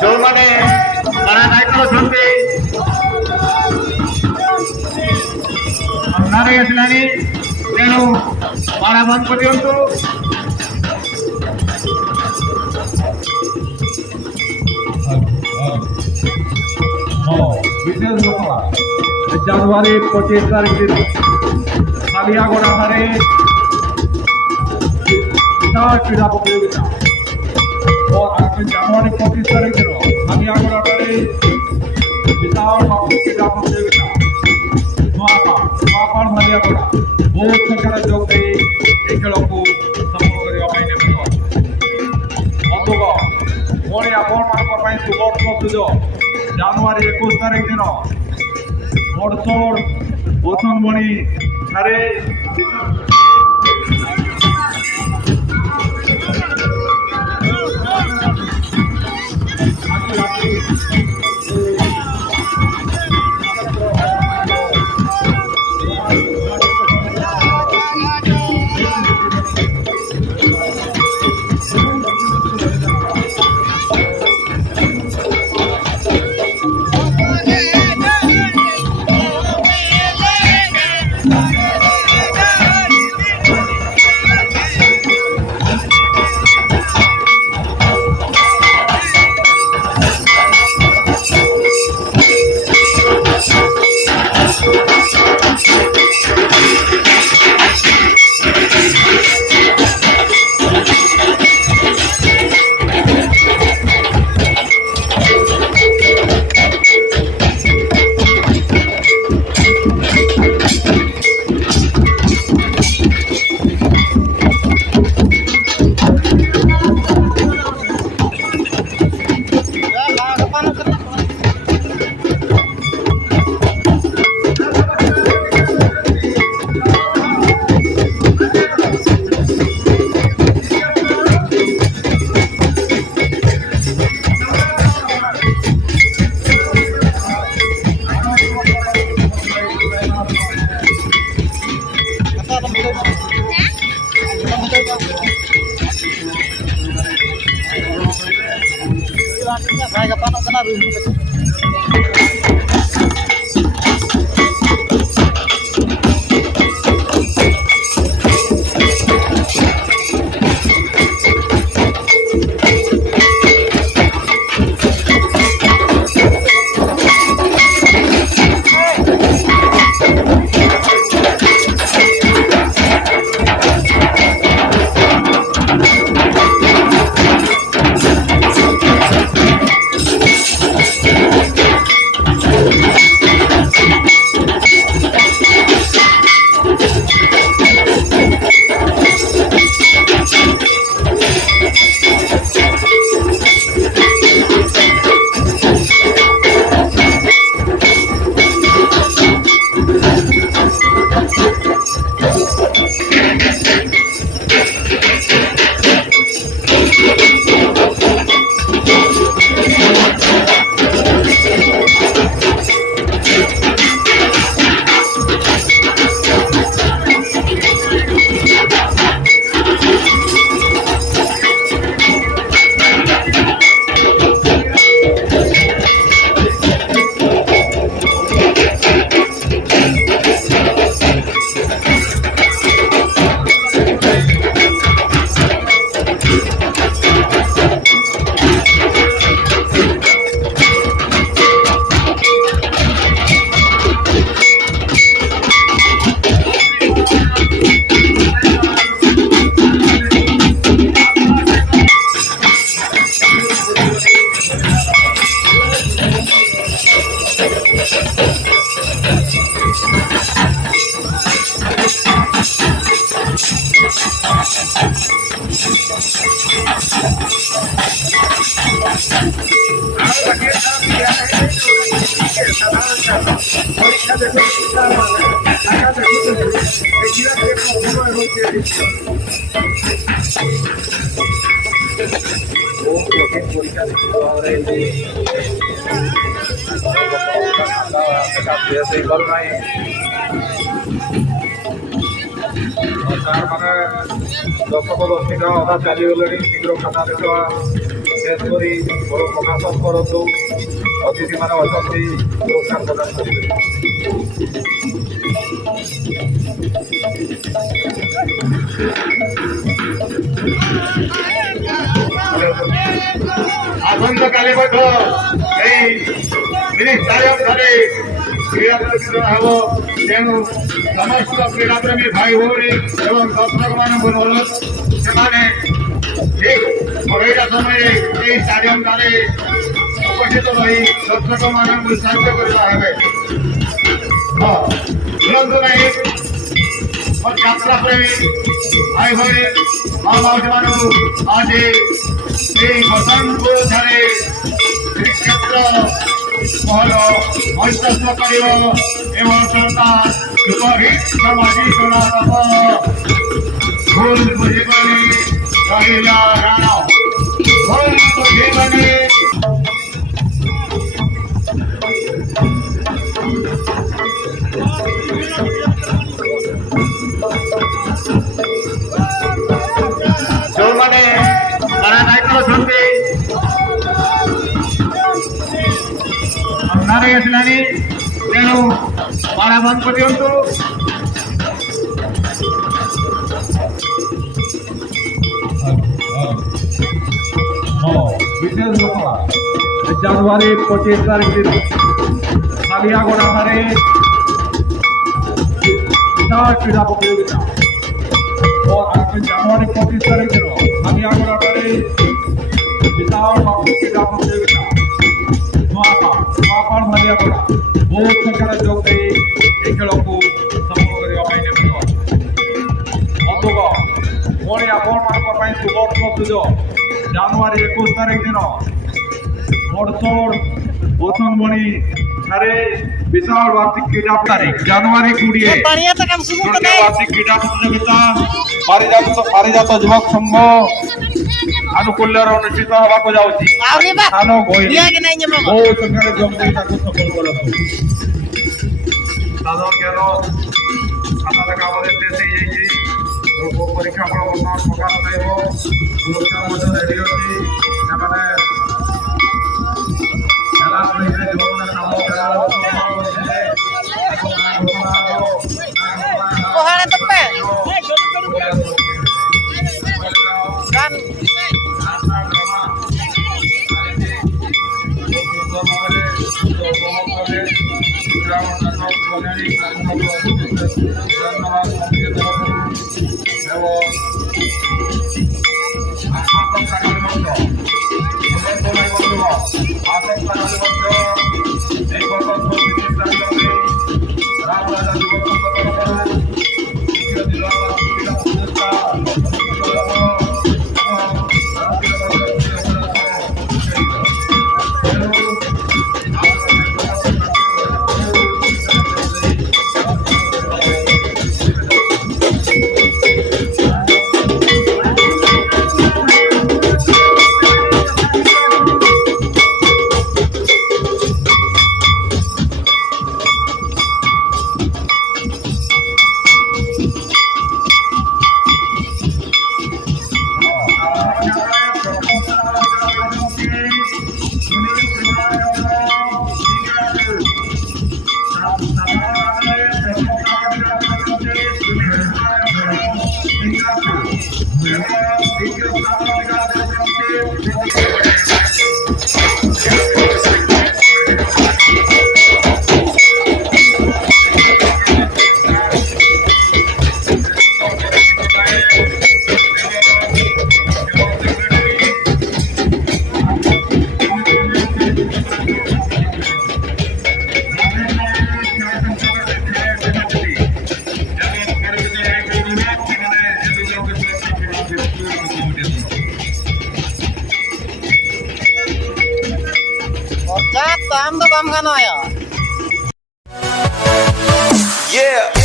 ଯେଉଁମାନେ ପାରାନାୟକ ଅଛନ୍ତି ଅନ୍ଧାର ଆସିଲାଣି, ତେଣୁ ପାରା ବନ୍ଦ କରିଦିଅନ୍ତୁ। विशेष घटना जनवरी 25 तारीख दिन कालियागोड़े क्रीड़ा प्रतियोगिता और जनवरी 25 तारीख दिन कालियागोड़े विशाल क्रीड़ा प्रतियोगिता नुआपाड़ कालियागोड़ा बहुत संख्यार जोग दे खेल को सफल करने बंधुगण पुणी आपण सुवर्ण सुजोग जनवरी 21 तारीख दिन बड़सोड़ बसनमणि ठारे କାଟି ଦେଇପାରୁନାହିଁ। ସାର୍ମାନେ ଦର୍ଶକ ଦର୍ଶିକା ଅଧା ଚାଲିଗଲେଣି। ଶୀଘ୍ର ଖାତା ଦେଖ ଶେଷ କରି ମୋର ପ୍ରକାଶନ କରନ୍ତୁ। ଅତିଥିମାନେ ଅଛନ୍ତି ପୁରସ୍କାର ପ୍ରଦାନ କରିବେ। ଆସନ୍ତାକାଲି ମଧ୍ୟ ଏହି ମିନି ଷ୍ଟାଡିୟମଠାରେ କ୍ରୀଡ଼ା ପ୍ରତିଯୋଗିତା ହେବ। ତେଣୁ ସମସ୍ତ କ୍ରୀଡ଼ାପ୍ରେମୀ ଭାଇ ଭଉଣୀ ଏବଂ ଦର୍ଶକମାନଙ୍କୁ ଅନୁରୋଧ, ସେମାନେ ଠିକ୍ 2ଟା ସମୟରେ ଏହି ଷ୍ଟାଡିୟମଠାରେ ଉପସ୍ଥିତ ରହି ଦର୍ଶକମାନଙ୍କୁ ସାହାଯ୍ୟ କରିବା ହେବେ। ଭୁଲନ୍ତୁ ନାହିଁ, ଯାତ୍ରା ପ୍ରେମୀ ଭାଇ ଭଉଣୀ ମା ମାଉସୀମାନଙ୍କୁ ଆଜି ଏହି ବସନ୍ତପୁରଠାରେ ଶ୍ରୀକ୍ଷେତ୍ର ମହଲ ମଞ୍ଚସ୍ଥ କରିବ ଏବଂ ସରକାର ସୁପରହିଟ ସାମାଜିକ ନାଟକ ଭୁଲ ବୁଝିବନି ରହିଲା ରାଣ ଭୁଲ ବୁଝିବନି। ଯେଉଁମାନେ ଦାୟିତ୍ୱ ଅଛନ୍ତି ଅନ୍ଧାର ଆସିଲାଣି, ତେଣୁ ପାରା ବନ୍ଦ କରିଦିଅନ୍ତୁ। ବିଶେଷ ଘୋଷଣା ଜାନୁଆରୀ 25 ତାରିଖ ଦିନ କାଲିଆଗୋଡ଼ାଠାରେ କ୍ରୀଡ଼ା ପ୍ରତିଯୋଗିତା और जनवरी 25 तारीख दिन कालियागोड़ाଠାରେ विशाल बापू क्रीड़ा प्रतियोगिता नूआपाड़ कालियागोड़ा बहुत संख्याରେ ଯୋଗ ଦେଇ ଏହି ଖେଳକୁ ସଫଳ କରିବା ପାଇଁ ନିବେଦନ। ବନ୍ଧୁଗଣ, ପୁଣି ଆପଣମାନଙ୍କ ପାଇଁ ସୁବର୍ଣ୍ଣ ସୁଯୋଗ। ଜାନୁଆରୀ 21 ତାରିଖ ଦିନ ବଡ଼ସୋଡ଼ ବସନମଣି ଠାରେ विशाल वार्षिक क्रीड़ा तारीख जनवरी 20 वार्षिक क्रीड़ा प्रतियोगिता पारिजात युवक संघ आनुकूल्य अनुष्ठित होगा बहुत संख्यार जोग सफल कर खाता देखा परीक्षा फल बर्तमान प्रकाश पाइब पुरस्कार रेडी अच्छी Cát tám đó băm khăn này à? Yeah.